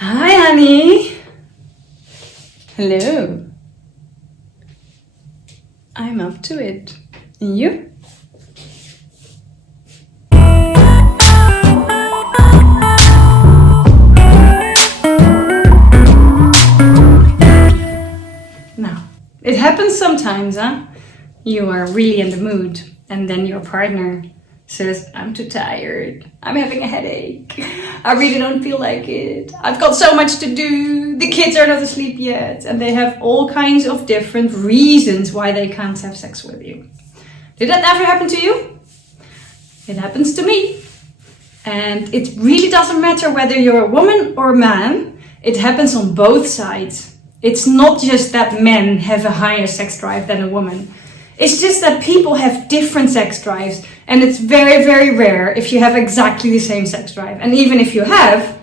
Hi, honey. Hello. I'm up to it. And you? Now, it happens sometimes, huh? You are really in the mood, and then your partner says, I'm too tired, I'm having a headache, I really don't feel like it, I've got so much to do, the kids are not asleep yet, and they have all kinds of different reasons why they can't have sex with you. Did that ever happen to you? It happens to me. And it really doesn't matter whether you're a woman or a man, it happens on both sides. It's not just that men have a higher sex drive than a woman. It's just that people have different sex drives, and it's very, very rare if you have exactly the same sex drive. And even if you have,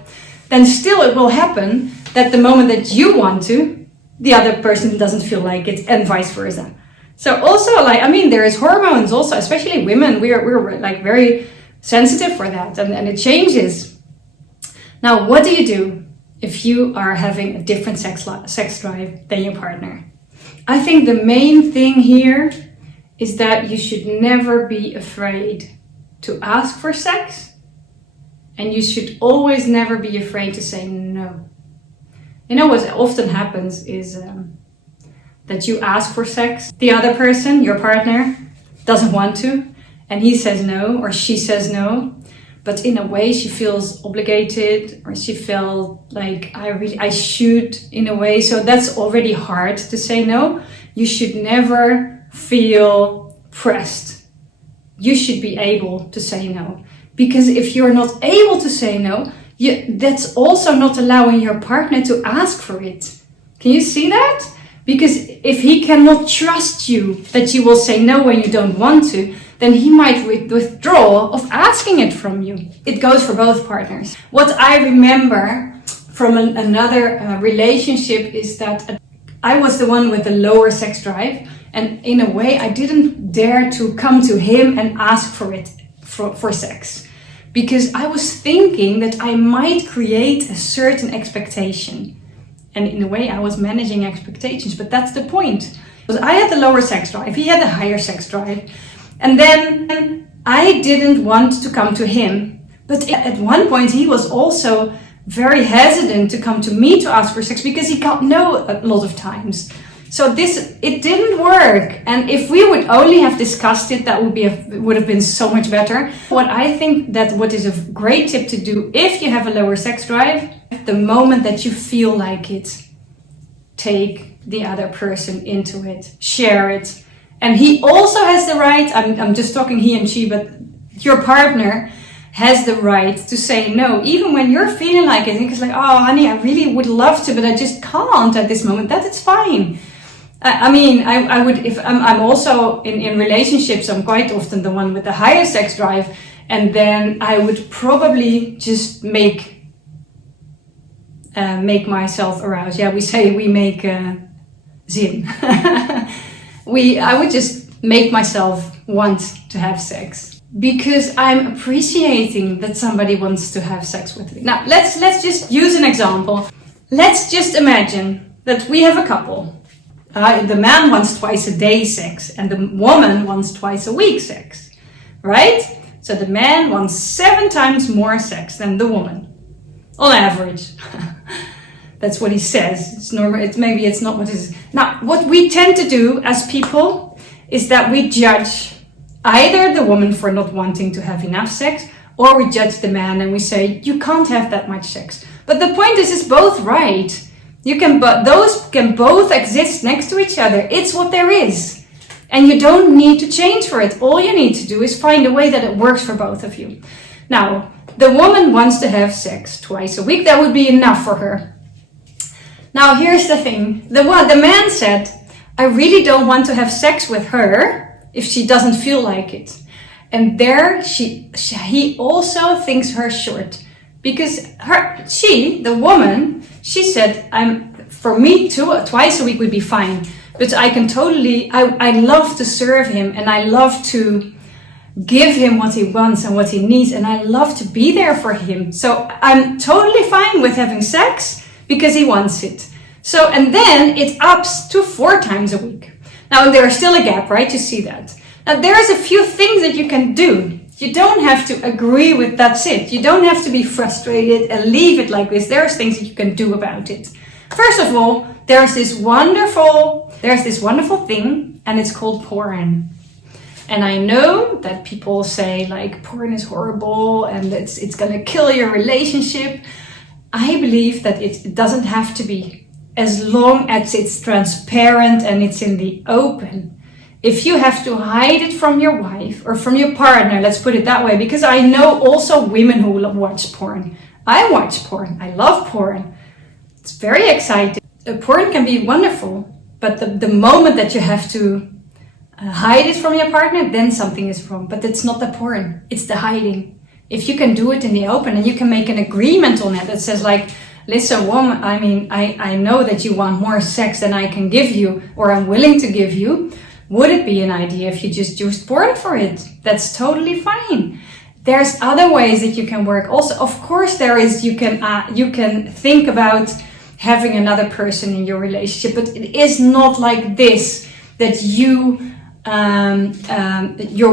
then still it will happen that the moment that you want to, the other person doesn't feel like it, and vice versa. So also, there is hormones also, especially women, we're like very sensitive for that, and it changes. Now, what do if you are having a different sex drive than your partner? I think the main thing here is that you should never be afraid to ask for sex, and you should always never be afraid to say no. You know what often happens is that you ask for sex, the other person, your partner, doesn't want to, and he says no or she says no, but in a way she feels obligated, or she felt like I should in a way. So that's already hard to say no. You should never feel pressed. You should be able to say no. Because if you're not able to say no, that's also not allowing your partner to ask for it. Can you see that? Because if he cannot trust you that you will say no when you don't want to, then he might withdraw of asking it from you. It goes for both partners. What I remember from another relationship is that I was the one with the lower sex drive, and in a way I didn't dare to come to him and ask for sex, because I was thinking that I might create a certain expectation. And in a way I was managing expectations, but that's the point. Because I had the lower sex drive, he had the higher sex drive. And then I didn't want to come to him. But at one point he was also very hesitant to come to me to ask for sex, because he got no a lot of times. So it didn't work. And if we would only have discussed it, that would have been so much better. What I think that what is a great tip to do if you have a lower sex drive, the moment that you feel like it, take the other person into it, share it. And he also has the right, I'm just talking he and she, but your partner has the right to say no, even when you're feeling like it. It's like, oh honey, I really would love to, but I just can't at this moment. That it's fine. I would, if I'm also in relationships, I'm quite often the one with the higher sex drive, and then I would probably just make myself aroused. Yeah, we make zin. I would just make myself want to have sex, because I'm appreciating that somebody wants to have sex with me. Now, let's just use an example. Let's just imagine that we have a couple. The man wants twice a day sex, and the woman wants twice a week sex, right? So the man wants 7 times more sex than the woman, on average. That's what he says. It's normal. Maybe it's not what it is. Now, what we tend to do as people is that we judge either the woman for not wanting to have enough sex, or we judge the man and we say, you can't have that much sex. But the point is, it's both right. Those can both exist next to each other. It's what there is. And you don't need to change for it. All you need to do is find a way that it works for both of you. Now, the woman wants to have sex twice a week. That would be enough for her. Now, here's the thing. The man said, I really don't want to have sex with her if she doesn't feel like it. And there he also thinks her short. Because the woman, she said, for me twice a week would be fine. But I can I love to serve him, and I love to give him what he wants and what he needs, and I love to be there for him. So I'm totally fine with having sex because he wants it. So, and then it ups to 4 times a week. Now there's still a gap, right? You see that. Now there's a few things that you can do. You don't have to agree with that's it. You don't have to be frustrated and leave it like this. There's things that you can do about it. First of all, there's this wonderful thing, and it's called porn. And I know that people say like porn is horrible and it's gonna kill your relationship. I believe that it doesn't have to be, as long as it's transparent and it's in the open. If you have to hide it from your wife or from your partner, let's put it that way, because I know also women who watch porn. I watch porn. I love porn. It's very exciting. Porn can be wonderful, but the moment that you have to hide it from your partner, then something is wrong. But it's not the porn, it's the hiding. If you can do it in the open and you can make an agreement on it that says like, listen, woman, I mean, I know that you want more sex than I can give you or I'm willing to give you. Would it be an idea if you just used porn for it? That's totally fine. There's other ways that you can work. Also, of course, there is, you can think about having another person in your relationship, but it is not like this, that your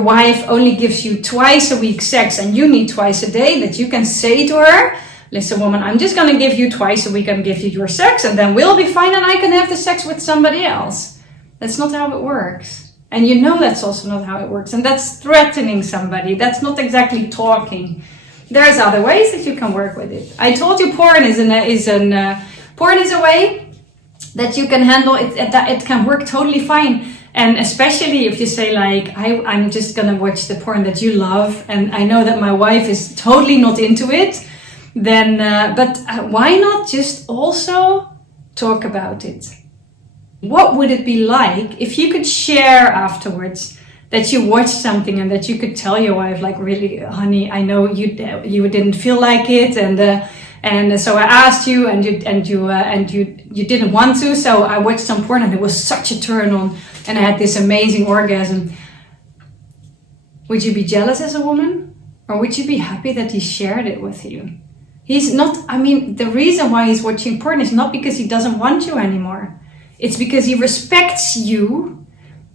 wife only gives you twice a week sex and you need twice a day, that you can say to her, listen, woman, I'm just going to give you twice a week and give you your sex and then we'll be fine and I can have the sex with somebody else. That's not how it works. And you know that's also not how it works. And that's threatening somebody. That's not exactly talking. There's other ways that you can work with it. I told you porn is a way that you can handle it. It can work totally fine. And especially if you say like, I'm just going to watch the porn that you love. And I know that my wife is totally not into it. Then, why not just also talk about it? What would it be like if you could share afterwards that you watched something and that you could tell your wife, like, really, honey, I know you didn't feel like it, and so I asked you, and you didn't want to, so I watched some porn and it was such a turn on, and I had this amazing orgasm. Would you be jealous as a woman, or would you be happy that he shared it with you? He's not. I mean, the reason why he's watching porn is not because he doesn't want you anymore. It's because he respects you,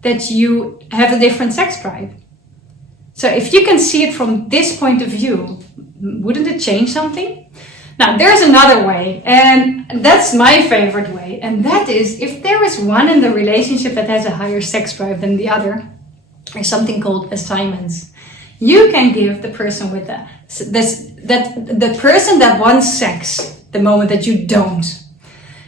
that you have a different sex drive. So if you can see it from this point of view, wouldn't it change something? Now, there's another way, and that's my favorite way. And that is, if there is one in the relationship that has a higher sex drive than the other, there's something called assignments. You can give the person with the person that wants sex, the moment that you don't,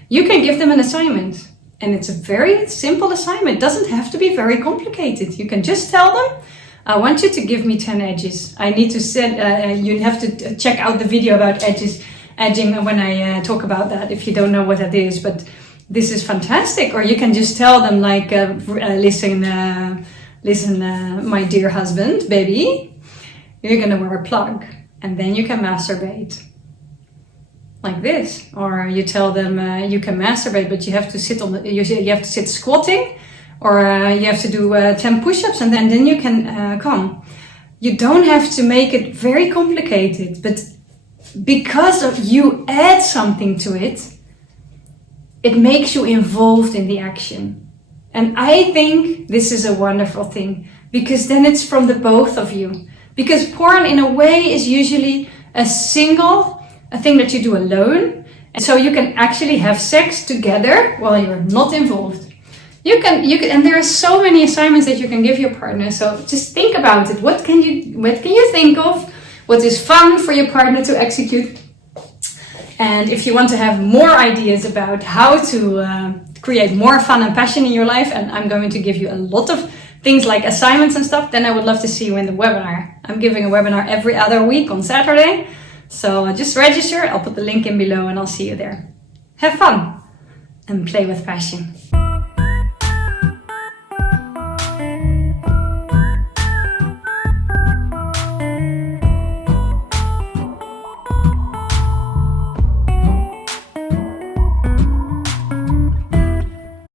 you can give them an assignment. And it's a very simple assignment. It doesn't have to be very complicated. You can just tell them, I want you to give me 10 edges. I need to send, you have to check out the video about edging when I talk about that, if you don't know what that is. But this is fantastic. Or you can just tell them like, listen, my dear husband, baby, you're going to wear a plug. And then you can masturbate. Like this, or you tell them you can masturbate, but you have to sit you have to sit squatting, or you have to do 10 push-ups, and then you can come. You don't have to make it very complicated, but because of you add something to it, it makes you involved in the action. And I think this is a wonderful thing, because then it's from the both of you. Because porn, in a way, is usually a thing that you do alone, and so you can actually have sex together while you're not involved. You can, and there are so many assignments that you can give your partner. So just think about it. What can you think of? What is fun for your partner to execute? And if you want to have more ideas about how to create more fun and passion in your life, and I'm going to give you a lot of things like assignments and stuff, then I would love to see you in the webinar. I'm giving a webinar every other week on Saturday. So just register, I'll put the link in below and I'll see you there. Have fun and play with passion.